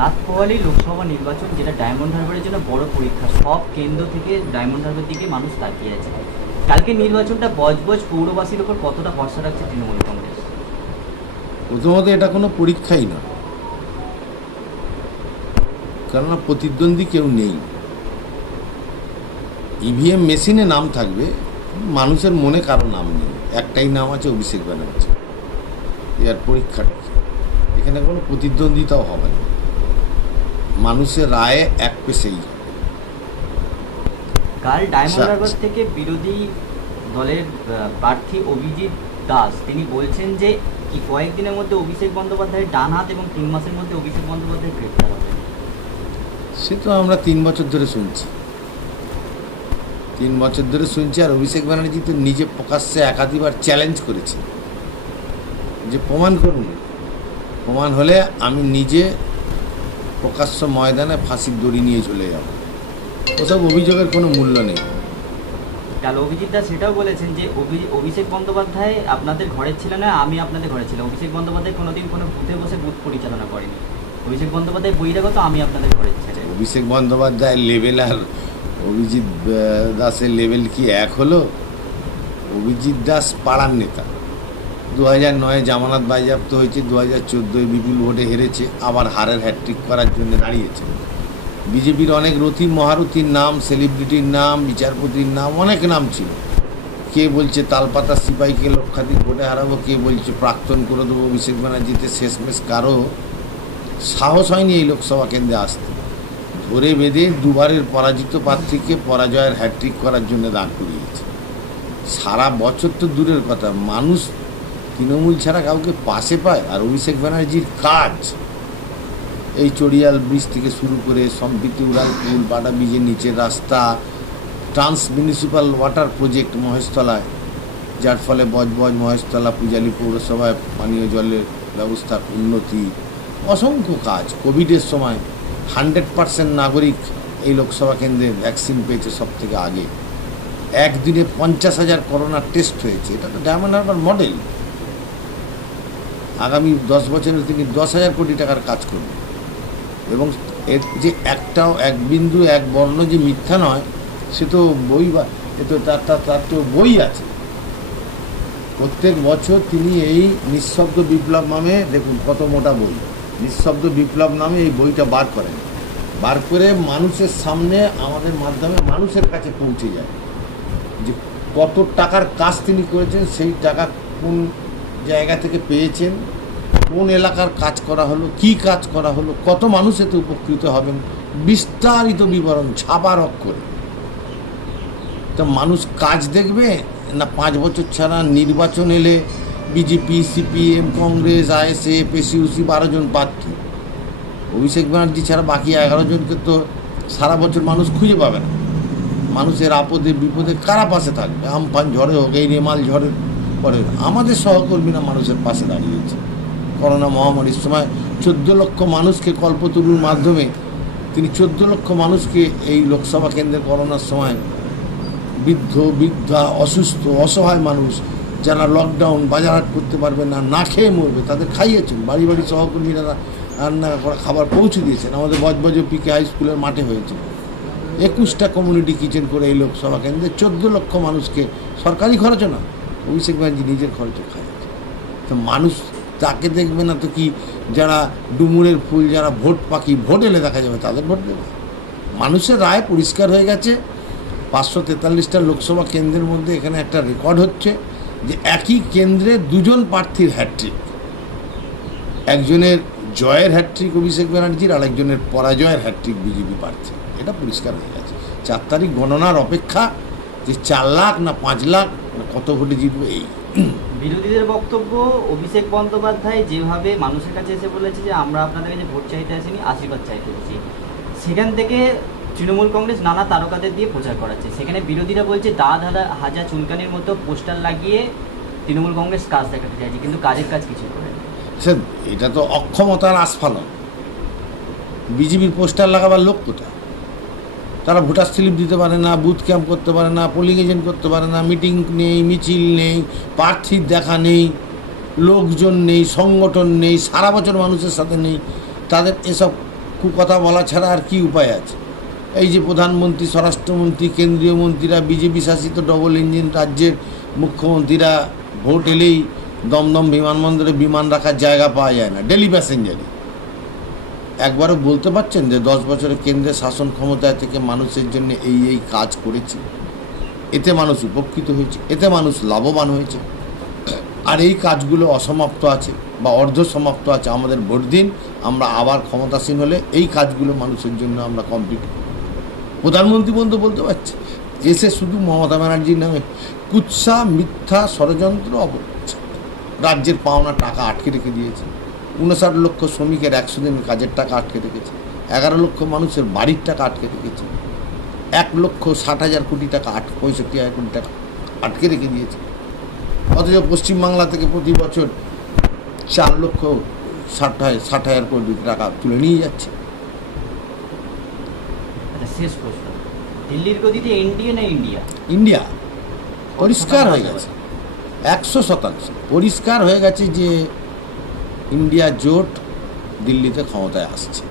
রাত পোহালি লোকসভা নির্বাচন, যেটা ডায়মন্ড হারবারের জন্য বড় পরীক্ষা। সব কেন্দ্র থেকে ডায়মন্ড হারবার দিকে মানুষ তাকিয়ে আছে। কালকে নির্বাচনটা বজবজ পৌরবাসীর ওপর কতটা ভরসা রাখছে তৃণমূল কংগ্রেস? প্রথমত এটা কোনো পরীক্ষাই না, কেননা প্রতিদ্বন্দ্বী কেউ নেই। ইভিএম মেশিনে নাম থাকবে, মানুষের মনে কারো নাম নেই। একটাই নাম আছে, অভিষেক ব্যানার্জি। এর পরীক্ষাটা এখানে কোনো প্রতিদ্বন্দ্বিতাও হবে না, মানুষের রায়ে এক পেশেই হবে। কাল ডায়মন্ড হারবার থেকে বিরোধী দলের প্রার্থী অভিজিৎ দাস তিনি বলছেন যে কয়েকদিনের মধ্যে অভিষেক বন্দ্যোপাধ্যায়ের ডান হাত এবং 3 মাসের মধ্যে অভিষেক বন্দ্যোপাধ্যায় গ্রেপ্তার হবে। সে তো আমরা 3 বছর ধরে শুনছি, 3 বছর ধরে শুনছি। আর অভিষেক ব্যানার্জি তো নিজে প্রকাশ্যে একাধিকবার চ্যালেঞ্জ করেছে যে প্রমাণ করুন, প্রমাণ হলে আমি নিজে প্রকাশ্য ময়দানে ফাঁসির দড়ি নিয়ে চলে যাব। ওসব অভিযোগের কোনো মূল্য নেই। কাল অভিজিৎ দাস সেটাও বলেছেন যে অভিষেক বন্দ্যোপাধ্যায় আপনাদের ঘরে ছিল না, আমি আপনাদের ঘরে ছিলাম। অভিষেক বন্দ্যোপাধ্যায় কোনোদিন কোনো বুথে বসে বুথ পরিচালনা করেনি। অভিষেক বন্দ্যোপাধ্যায় বহিরাগত, আমি আপনাদের ঘরে ছিলেন। অভিষেক বন্দ্যোপাধ্যায়ের লেভেল আর অভিজিৎ দাসের লেভেল কি এক হলো? অভিজিৎ দাস পাড়ার নেতা, 2009 জামানত বাজেয়াপ্ত হয়েছে, 2014 বিপুল ভোটে হেরেছে, আবার হারের হ্যাট্রিক করার জন্য দাঁড়িয়েছে। বিজেপির অনেক রথী মহারথীর নাম, সেলিব্রিটির নাম, বিচারপতির নাম, অনেক নাম ছিল। কে বলছে তালপাতা সিপাহীকে লক্ষাধিক ভোটে হারাবো, কে বলছে প্রাক্তন করে দেবো অভিষেক ব্যানার্জিতে। শেষমেশ কারো সাহস হয়নি এই লোকসভা কেন্দ্রে আসতে। ধরে বেঁধে দুবারের পরাজিত প্রার্থীকে পরাজয়ের হ্যাট্রিক করার জন্য দাঁড় করিয়েছে। সারা বছর তো দূরের কথা, মানুষ তৃণমূল ছাড়া কাউকে পাশে পায়? আর অভিষেক ব্যানার্জির কাজ এই চড়িয়াল ব্রিজ থেকে শুরু করে সম্প্রীতি উড়ালপুল, বাটা ব্রিজের নিচের রাস্তা, ট্রান্স মিউনিসিপ্যাল ওয়াটার প্রজেক্ট মহেশতলায়, যার ফলে বজবজ মহেশতলা পূজালী পৌরসভায় পানীয় জলের ব্যবস্থার উন্নতি, অসংখ্য কাজ। কোভিডের সময় 100% নাগরিক এই লোকসভা কেন্দ্রে ভ্যাকসিন পেয়েছে সব থেকে আগে। একদিনে 50,000 করোনার টেস্ট হয়েছে। এটা তো ডায়মন্ড হারবার মডেল। আগামী 10 বছরে তিনি 10,000 কোটি টাকার কাজ করবেন। এবং এর যে একটাও এক বিন্দু এক বর্ণ যে মিথ্যা নয়, সে তো বই বা এ তো তার তো বই আছে। প্রত্যেক বছর তিনি এই নিঃশব্দ বিপ্লব নামে, দেখুন কত মোটা বই, নিঃশব্দ বিপ্লব নামে এই বইটা বার করেন। বার করে মানুষের সামনে আমাদের মাধ্যমে মানুষের কাছে পৌঁছে যায় যে কত টাকার কাজ তিনি করেছেন, সেই টাকা কোন জায়গা থেকে পেয়েছেন, কোন এলাকার কাজ করা হলো, কি কাজ করা হলো, কত মানুষ এতে উপকৃত হবেন, বিস্তারিত বিবরণ ছাপার অক্ষরে। তা মানুষ কাজ দেখবে না 5 বছর ছাড়া নির্বাচন এলে BJP, CPM, Congress, ISF, SUC 12 জন প্রার্থী, অভিষেক ব্যানার্জি ছাড়া বাকি 11 জনকে তো সারা বছর মানুষ খুঁজে পাবে না। মানুষের আপদে বিপদে কারা পাশে থাকবে? আমফান ঝড়ে হোক, এই রেমাল ঝড়ের পরে আমাদের সহকর্মীরা মানুষের পাশে দাঁড়িয়েছে। করোনা মহামারীর সময় 14 লক্ষ মানুষকে কল্পতরুর মাধ্যমে তিনি 14 লক্ষ মানুষকে এই লোকসভা কেন্দ্রে করোনার সময় বৃদ্ধ, বৃদ্ধা, অসুস্থ, অসহায় মানুষ যারা লকডাউন, বাজারহাট করতে পারবে না, না খেয়ে মরবে, তাদের খাইয়েছেন। বাড়ি বাড়ি সহকর্মীরা রান্না করা খাবার পৌঁছে দিয়েছেন। আমাদের বজবজ পিকে হাই স্কুলের মাঠে হয়েছে 21টা কমিউনিটি কিচেন করে এই লোকসভা কেন্দ্রে 14 লক্ষ মানুষকে, সরকারি খরচও না, অভিষেক ব্যানার্জি নিজের খরচে খাইয়েছে। তো মানুষ তাকে দেখবে না তো কি? যারা ডুমুরের ফুল, যারা ভোট পাখি, ভোট এলে দেখা যাবে তাদের ভোট দেবে। মানুষের রায় পরিষ্কার হয়ে গেছে। 543টা লোকসভা কেন্দ্রের মধ্যে এখানে একটা রেকর্ড হচ্ছে যে একই কেন্দ্রে 2 জন প্রার্থীর হ্যাট্রিক। একজনের জয়ের হ্যাট্রিক অভিষেক ব্যানার্জির, আর একজনের পরাজয়ের হ্যাট্রিক বিজেপি প্রার্থী। এটা পরিষ্কার হয়ে গেছে। 4 তারিখ গণনার অপেক্ষা যে 4 লাখ না 5 লাখ না কত ভোটে জিতবে। এই বিরোধীদের বক্তব্য, অভিষেক বন্দ্যোপাধ্যায় যেভাবে মানুষের কাছে এসে বলেছে যে আমরা আপনাদের কাছে ভোট চাইতে আসিনি, আশীর্বাদ চাইতে এসেছি, সেখান থেকে তৃণমূল কংগ্রেস নানা তারকাদের দিয়ে প্রচার করাচ্ছে। সেখানে বিরোধীরা বলছে দাদা হাজা চুলকানির মতো পোস্টার লাগিয়ে তৃণমূল কংগ্রেস কাজ দেখাতে চাইছে, কিন্তু কাজের কাজ কিছু করে। এটা তো অক্ষমতার আস্ফালন। বিজেপির পোস্টার লাগাবার লোক কোথায়? তারা ভোটার স্লিপ দিতে পারে না, বুথ ক্যাম্প করতে পারে না, পোলিং এজেন্ট করতে পারে না, মিটিং নেই, মিছিল নেই, প্রার্থীর দেখা নেই, লোকজন নেই, সংগঠন নেই, সারা বছর মানুষের সাথে নেই। তাদের এসব কুকথা বলা ছাড়া আর কি উপায় আছে? এই যে প্রধানমন্ত্রী, স্বরাষ্ট্রমন্ত্রী, কেন্দ্রীয় মন্ত্রীরা, বিজেপি শাসিত ডবল ইঞ্জিন রাজ্যের মুখ্যমন্ত্রীরা ভোট এলেই দমদম বিমানবন্দরে বিমান রাখার জায়গা পাওয়া যায় না, ডেলি প্যাসেঞ্জারে। একবারও বলতে পারছেন যে 10 বছরে কেন্দ্রের শাসন ক্ষমতায় থেকে মানুষের জন্য এই কাজ করেছি, এতে মানুষ উপকৃত হয়েছে, এতে মানুষ লাভবান হয়েছে? আর এই কাজগুলো অসমাপ্ত আছে বা অর্ধ সমাপ্ত আছে। আমাদের ভোট দিন, আমরা আবার ক্ষমতাসীন হলে এই কাজগুলো মানুষের জন্য আমরা কমপ্লিট করব। প্রধানমন্ত্রী বন্ধু বলতে পারছে, এসে শুধু মমতা ব্যানার্জির নামে কুৎসা, মিথ্যা, ষড়যন্ত্র, অপপ্রচার। রাজ্যের পাওনা টাকা আটকে রেখে দিয়েছে। 59 লক্ষ শ্রমিকের 100 দিনের কাজের টাকা আটকে রেখেছে। 11 লক্ষ মানুষের বাড়ির টাকা আটকে রেখেছে। 1,60,000 কোটি টাকা, 65,000 কোটি টাকা আটকে রেখে দিয়েছে। অথচ পশ্চিমবাংলা থেকে প্রতি বছর 4,60,000 কোটি টাকা তুলে নিয়ে যাচ্ছে। আচ্ছা, শেষ প্রশ্ন, দিল্লির গদিতে এনডিএ না ইন্ডিয়া? ইন্ডিয়া পরিষ্কার হয়ে গেছে, 100% পরিষ্কার হয়ে গেছে যে ইন্ডিয়া জোট দিল্লিতে ক্ষমতায় আসছে।